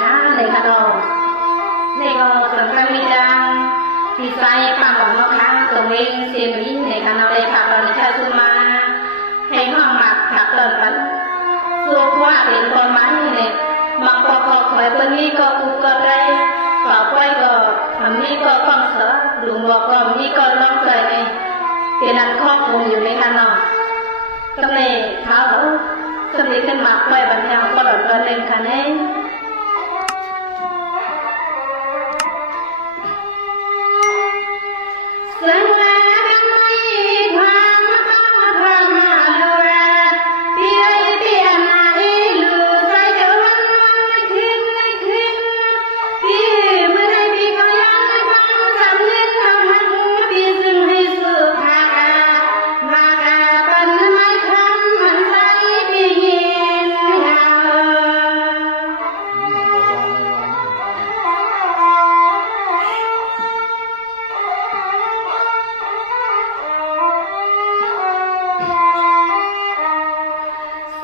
ค้าในขนมในก็สำคัญมีดังที่ใส่ปังของนกค้าตรงนี้เสียมีในขนมเลยผักเราในชาซุมาให้ห้องหมักผักเติมปันส่วนว่าเป็นคนมันเนี่ยมักก็คอยคนนี้ก็กูก็ได้ก็ไปก็ทำนี้ก็ต้องเสือลุงบอกก็นี้ก็ร้องเลยไงเป็นอันครอบคลุมอยู่ในขนมก็เลยเท้าสมิขึ้นมาไปบรรยายก็หลดเล่นกันเองสังวาเป็นไงความต้องทำมาดูแลเปียเปียนาอีลูใส่เจ้าวันขึ้นพี่เมื่อใดพี่ก็ยังต้องสำเร็จทำหักพี่ซึ่งให้สุภามากาปันไม่คำมันใส่พี่เห็นยาว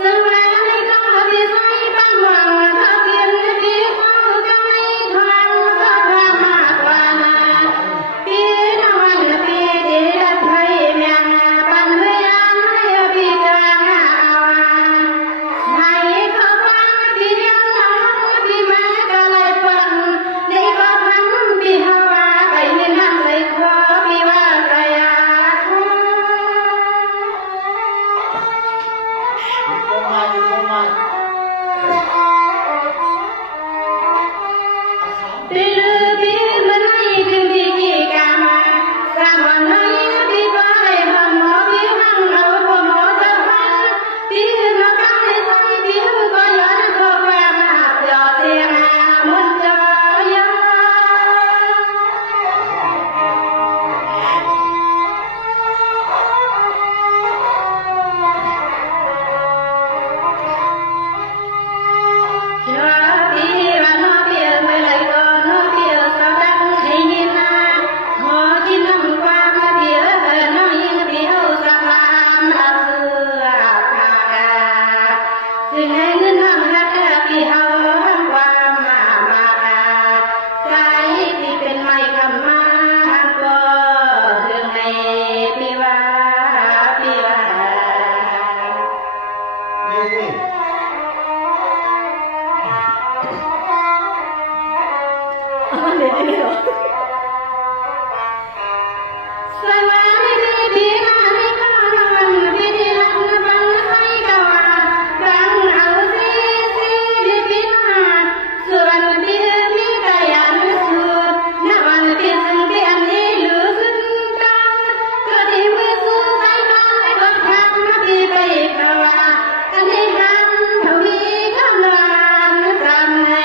สวรรค์ในก็พี่ใส่ปังหวังถ้าเพียงพี่เขาจะไม่ทางก็พามากกว่านั้นพี่นวันพี่เดียดไทยเมียงปันเฮียงให้พี่กลางเอาให้เขาฟังพี่ยังน้องพี่มาก็เลยฟังในก็พันพี่ฮาวาไปเห็นน้ำใจขอพี่ว่าใครพี่ลือพี่มันไม่ถึงที่กี่กามาสามวันนี้พี่ก็เลยทำหมอพี่หังเราพอหมอจะฟังพี่มาตั้งในใจพี่ก็ย้อนข้อความหาเจอเสียงมันจะย้อนชอบพี่ว่าน้องเปียเมื่อไรก็น้องเปียสาวดังให้ยินนาขอกินน้ำความเปียน้องยิงเปียวสักลามเพื่อพากาถึงให้เงินห้องหักพี่เฮาห้องความมากาใจพี่เป็นไม่คำมาก็เรื่องในพี่ว่าเดี๋ยวสวัสดีพี่มาในข้าววันพี่ที่รักนะบังใครก็ว่าบังเอาสิพี่มาส่วนพี่ก็ยันสุดนะวันพี่ซึ่งพี่อันนี้รู้สึกกันก็ที่มือสู้ใจกันก็ทำพี่ไปเพราะว่าอันนี้ทำเท่าพี่คำนวณทำให้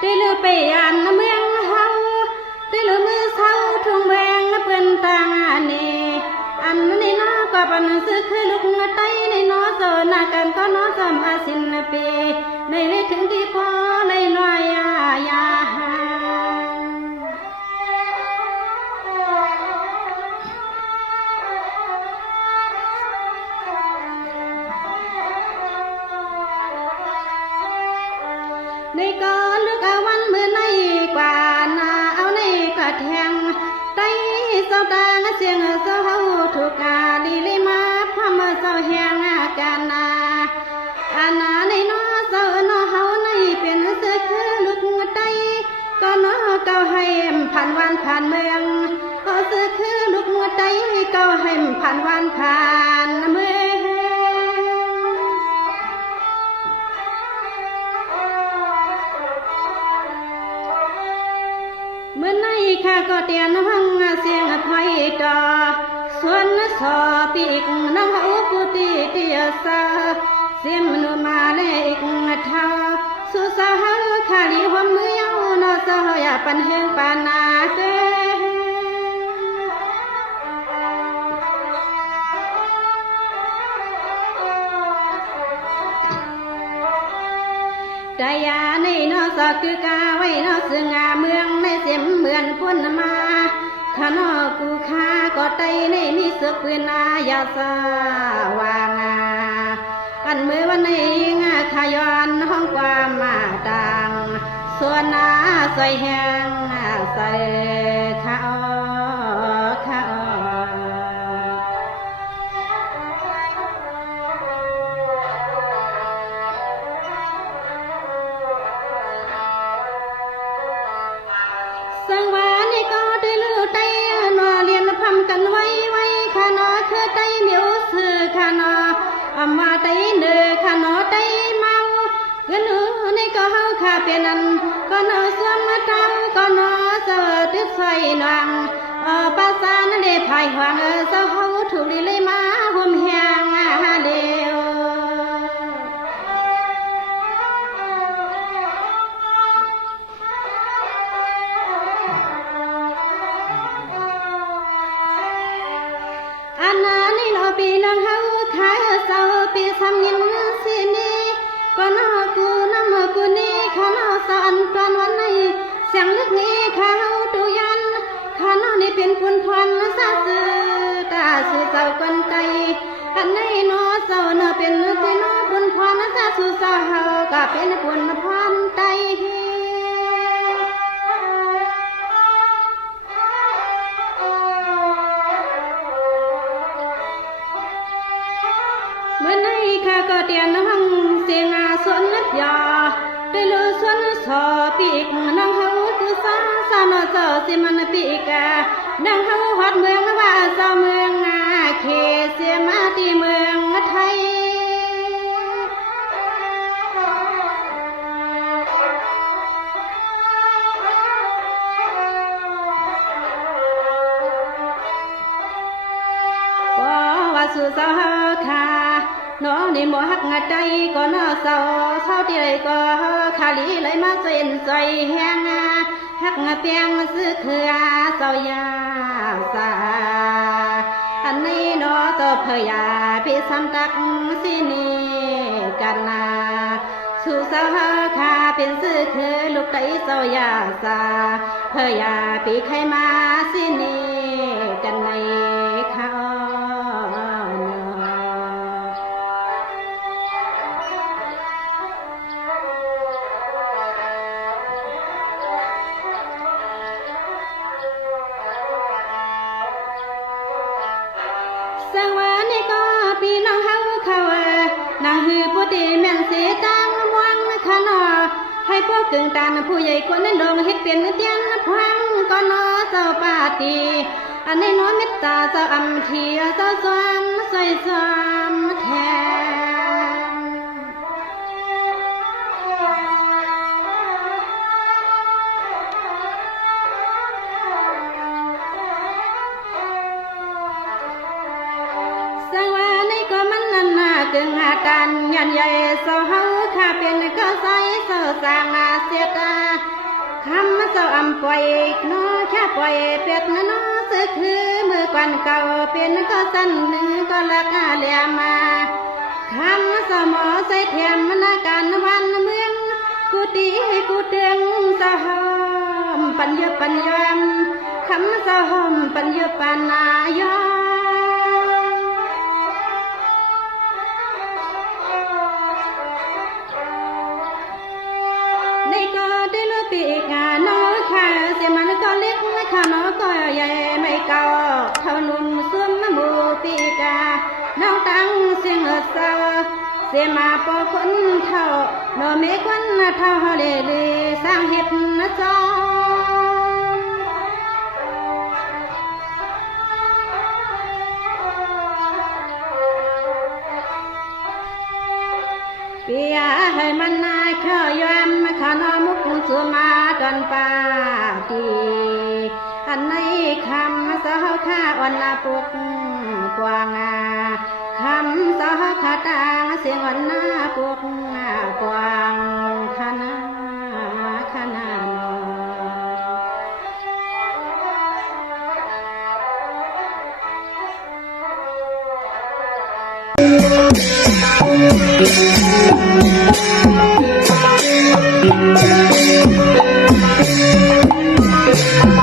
ได้เลือไปอ่านเมืองเฮาได้เลือมือเศร้าทุ่งแวงเพื่อนต่างเนอันนี้น้อก็ปันซึกคือลุกไตในน้อโซนากันก็น้อสมาสินปีในเวถึงที่พอในน้อยยาในก่อนลึกเอาวันมือในกว่านาเอาในกว่าแทงไตเศร้าตาเสียงเศร้าเฮาถูกกาลีเลยมาพามาเศร้าแหงอาการนาอานาในน้อเศร้าน้อเฮาในเป็นเสือคือลุกไตก็น้อเก่าให้ผ่านวันผ่านเมืองพอเสือคือลุกไตเก่าให้ผ่านวันผ่านเมืองเมื่อในข้าก็เตียนห้องเสียงไผ่ดอส่วนสอปีกน้องเขาปุติติยสาเสียมนุมาเลกเท่าสุสาหาขาลีหัวมือยาวนอสหยาปันเฮงปานาเตใจยาในนอสคือกาไว้นอเสืองาเมืองในเสียมเหมือนพ้นมาข้านอกูข้าก็ไตในมีเสือปืนนายาสาวางาอันเมื่อวันในงาขยอนห้องความมาดังส่วนนาใส่แหงใส่ข้าข้าสังวานี่ก็ได้ลือไตนอเรียนพำกันไว้ข้านอคือไตเหมียวสื่อข้านออำมาไตเนื้อข้านอไตเมาเงินในก็เฮาข้าเป็นอันก็นอสวมเท้าก็นอเสวติดใส่นางภาษานั่นได้ภายหวังเจ้าเฮาถูกลีเลยมาห่มแหงเดียวอันนั้นนี่นอปีนังเฮาขายเศร้าปีทำยินสินี่ก็นอกูน้ำกูนี่ข้านอสอนตอนวันนี้เสียงลึกนี้ข้าเฮาตุยันข้านอนี่เป็นคนพรซาสือตาสือเศร้ากันใจอันนี้นอเศร้าเนอเป็นลึกที่นอคนพรซาสือเศร้าเฮาก็เป็นคนพรใจเมื่อในข้าก็เตียนห้องเสียงสวนนับยาได้ลือสวนสอปีกนางเฮาคือสานอเจ้าสิมันปีกนางเฮาฮัดเมืองว่าเจ้าเมืองเขเสียมาที่เมืองไทยว่าสู่เจ้าค่ะน้องนี่หมอฮัก ใจก็นอเศร้าเศร้าที่ไรก็ขาลีเลยมาเส้นใจแห้งฮักเปียงซื้อเคือเศร้ายาสาอันนี้นอต่อเพยาพี่ซ้ำตักสินีกันนาสู่เศร้าคาเป็นซื้อคือลูกไก่เศร้ายาสาเพยาพี่ใครมาสินีกันในเขา สังวานี่ก็พี่น้องเฮาเขานางฮือผู้ดีแม่นสีตังมวงขนอให้พวกกึ่งตามผู้ใหญ่คนนั้นลงเฮ็ดเป็นเตียนพวังก็นอเจ้าปาตีอันนี้น้อเมตตาเจ้าอำเทียเจ้าสวามใส่สวามแทน สังวาในก็มันนั่นนาเกิงอาการยันใหญ่เศร้าเฮาข้าเป็นก็ใสเศร้าสร้างอาเสียตาคำเศร้าอำปล่อยน้อแค่ปล่อยเป็ดน้อสึกคือมือก่อนเก่าเป็นก็สั้นหนึ่งก็ละกาเลียมาคำเศร้าหมอใส่เทียมนาการวันเมืองกูตีกูเตืองเศร้าหอมปัญญาปัญญามคำเศร้าหอมปัญญาปัญญายอ ในก็ได้เลือกปีกาน้องค่ะเสียมันก็เล็กค่ะน้องก็ใหญ่ไม่เก่าเท่านุ่มซุ้มหมูปีกาน้องตั้งเสียงเศร้าเสียมาปอคนเท่าโนเมคนเท่าเลเลสร้างเห็ดจอปียให้มันนายเข้ายามขานอมุกสุมาดอนปาตีอันในคำสาวข้าอ่อนนาปุกกวางคำสาวข้าตาเสียงอ่อนนาปุกกวางขนาขนา Thank you.